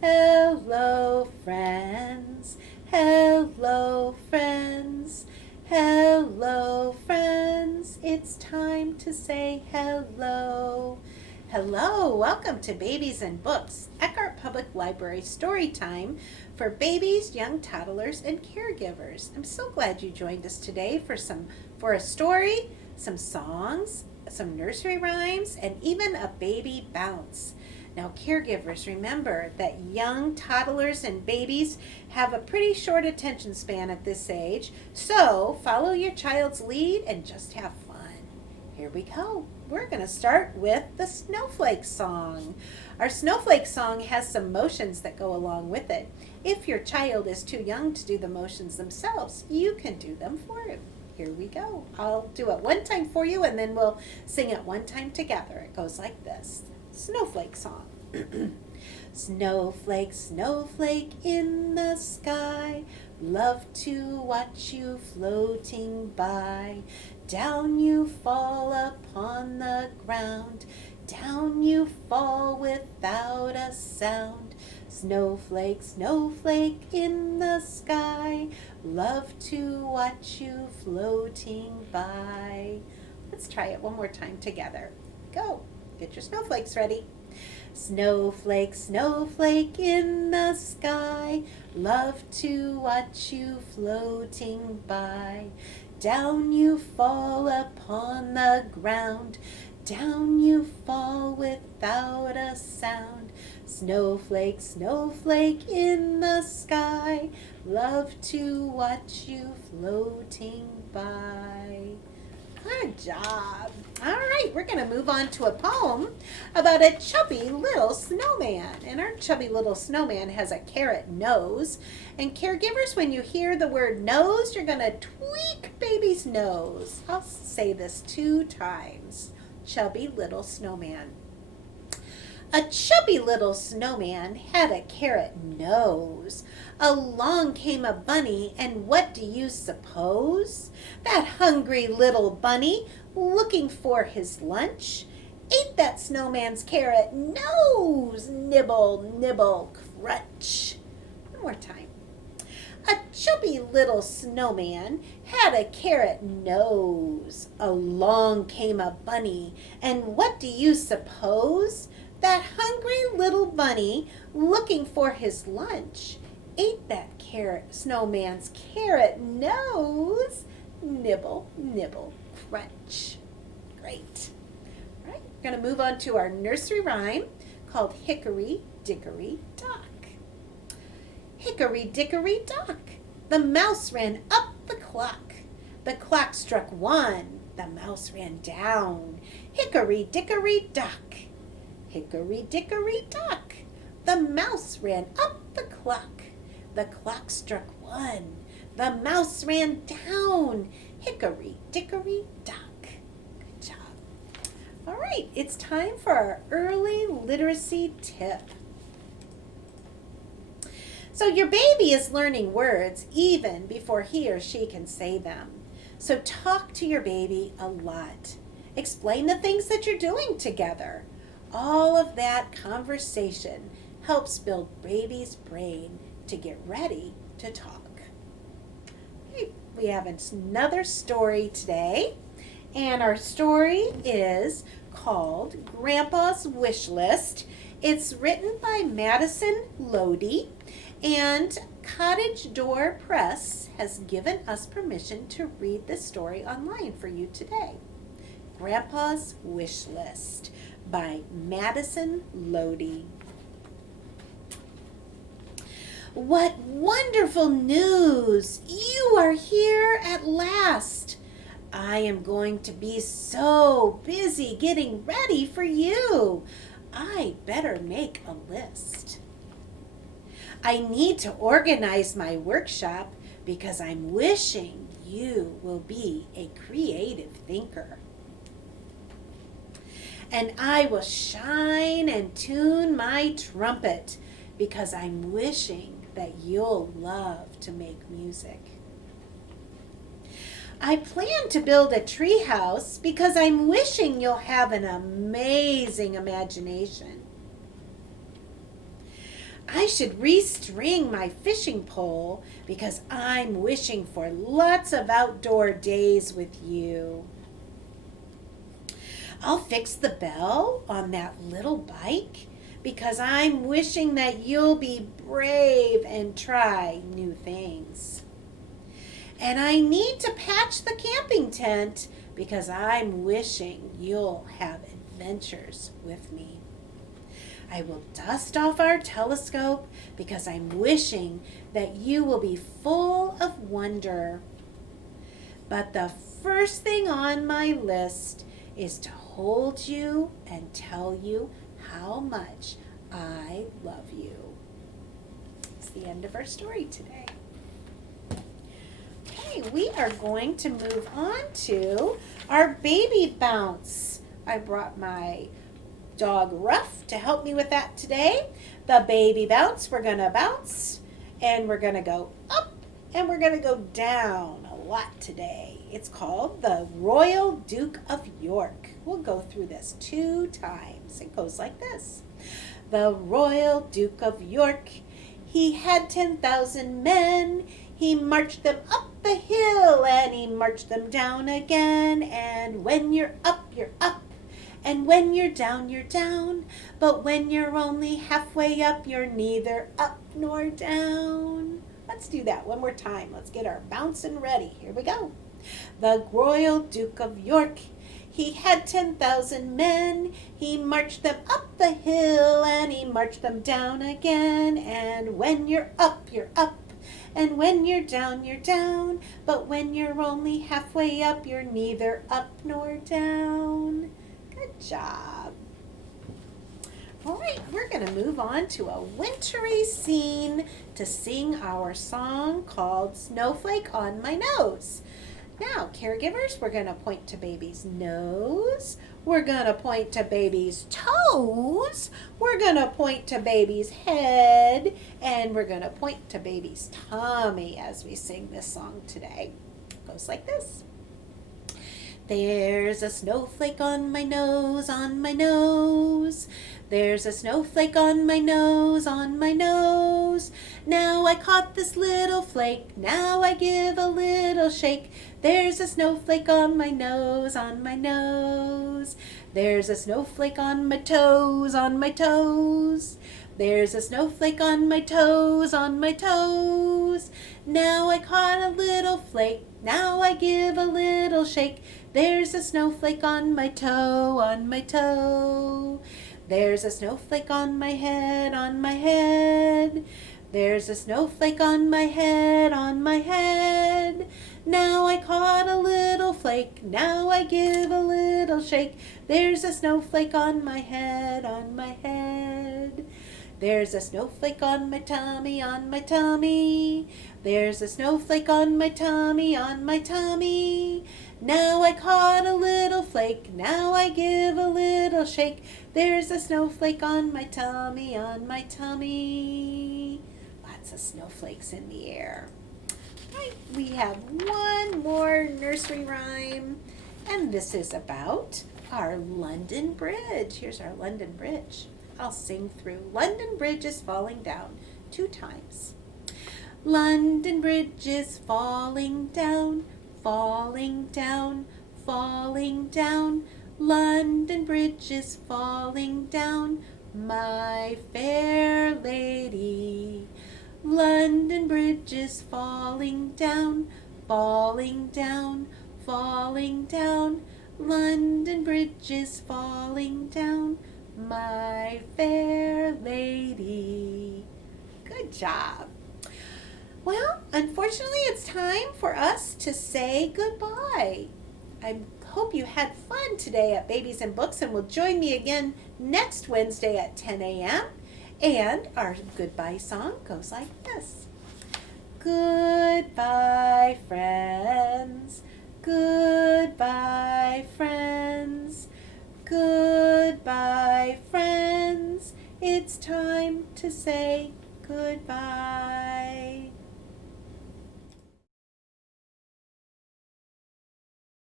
Hello, friends. Hello, friends. Hello, friends. It's time to say hello. Hello, welcome to Babies and Books, Eckhart Public Library story time for babies, young toddlers, and caregivers. I'm so glad you joined us today for a story, some songs, some nursery rhymes, and even a baby bounce. Now, caregivers, remember that young toddlers and babies have a pretty short attention span at this age, so follow your child's lead and just have fun. Here we go. We're going to start with the Snowflake Song. Our Snowflake Song has some motions that go along with it. If your child is too young to do the motions themselves, you can do them for him. Here we go. I'll do it one time for you, and then we'll sing it one time together. It goes like this. Snowflake Song. Snowflake, snowflake in the sky, love to watch you floating by. Down you fall upon the ground, down you fall without a sound. Snowflake, snowflake in the sky, love to watch you floating by. Let's try it one more time together. Go. Get your snowflakes ready. Snowflake, snowflake in the sky, love to watch you floating by. Down you fall upon the ground, down you fall without a sound. Snowflake, snowflake in the sky, love to watch you floating by. Good job. All right, we're going to move on to a poem about a chubby little snowman. And our chubby little snowman has a carrot nose. And caregivers, when you hear the word nose, you're going to tweak baby's nose. I'll say this 2 times. Chubby little snowman. A chubby little snowman had a carrot nose. Along came a bunny, and what do you suppose? That hungry little bunny, looking for his lunch, ate that snowman's carrot nose. Nibble, nibble, crunch. One more time. A chubby little snowman had a carrot nose. Along came a bunny, and what do you suppose? That hungry little bunny, looking for his lunch, ate that snowman's carrot nose. Nibble, nibble, crunch. Great. All right, we're going to move on to our nursery rhyme called Hickory, Dickory, Dock. Hickory, Dickory, Dock. The mouse ran up the clock. The clock struck 1. The mouse ran down. Hickory, Dickory, Dock. Hickory, Dickory, Dock. The mouse ran up the clock. The clock struck 1. The mouse ran down. Hickory, Dickory, Dock. Good job. All right, it's time for our early literacy tip. So your baby is learning words even before he or she can say them. So talk to your baby a lot. Explain the things that you're doing together. All of that conversation helps build baby's brain to get ready to talk. Okay, we have another story today, and our story is called Grandpa's Wish List. It's written by Madison Lodi, and Cottage Door Press has given us permission to read this story online for you today. Grandpa's Wish List by Madison Lodi. What wonderful news! You are here at last. I am going to be so busy getting ready for you. I better make a list. I need to organize my workshop because I'm wishing you will be a creative thinker. And I will shine and tune my trumpet because I'm wishing that you'll love to make music. I plan to build a tree house because I'm wishing you'll have an amazing imagination. I should restring my fishing pole because I'm wishing for lots of outdoor days with you. I'll fix the bell on that little bike because I'm wishing that you'll be brave and try new things. And I need to patch the camping tent because I'm wishing you'll have adventures with me. I will dust off our telescope because I'm wishing that you will be full of wonder. But the first thing on my list is to hold you and tell you how much I love you. It's the end of our story today. Okay, we are going to move on to our baby bounce. I brought my dog Ruff to help me with that today. The baby bounce, we're going to bounce and we're going to go up and we're going to go down a lot today. It's called the Royal Duke of York. We'll go through this 2 times. It goes like this. The Royal Duke of York, he had 10,000 men. He marched them up the hill and he marched them down again. And when you're up, you're up. And when you're down, you're down. But when you're only halfway up, you're neither up nor down. Let's do that one more time. Let's get our bouncing ready. Here we go. The Royal Duke of York, he had 10,000 men. He marched them up the hill and he marched them down again. And when you're up, you're up. And when you're down, you're down. But when you're only halfway up, you're neither up nor down. Good job. All right, we're going to move on to a wintry scene to sing our song called Snowflake On My Nose. Now, caregivers, we're going to point to baby's nose. We're going to point to baby's toes. We're going to point to baby's head. And we're going to point to baby's tummy as we sing this song today. It goes like this. There's a snowflake on my nose, on my nose. There's a snowflake on my nose, on my nose. Now I caught this little flake, now I give a little shake. There's a snowflake on my nose, on my nose. There's a snowflake on my toes, on my toes. There's a snowflake on my toes, on my toes. Now I caught a little flake, now I give a little shake. There's a snowflake on my toe, on my toe. There's a snowflake on my head, on my head. There's a snowflake on my head, on my head. Now I caught a little flake, now I give a little shake. There's a snowflake on my head, on my head. There's a snowflake on my tummy, on my tummy. There's a snowflake on my tummy, on my tummy. Now I caught a little flake, now I give a little shake. There's a snowflake on my tummy, on my tummy. Lots of snowflakes in the air. Right, we have one more nursery rhyme, and this is about our London Bridge. Here's our London Bridge. I'll sing through. London Bridge is falling down 2 times. London Bridge is falling down, falling down, falling down. London Bridge is falling down, my fair lady. London Bridge is falling down, falling down, falling down. London Bridge is falling down, my fair lady. Good job. Well, unfortunately, it's time for us to say goodbye. I hope you had fun today at Babies and Books and will join me again next Wednesday at 10 a.m. And our goodbye song goes like this. Goodbye, friends. Goodbye, friends. Goodbye, friends. It's time to say goodbye.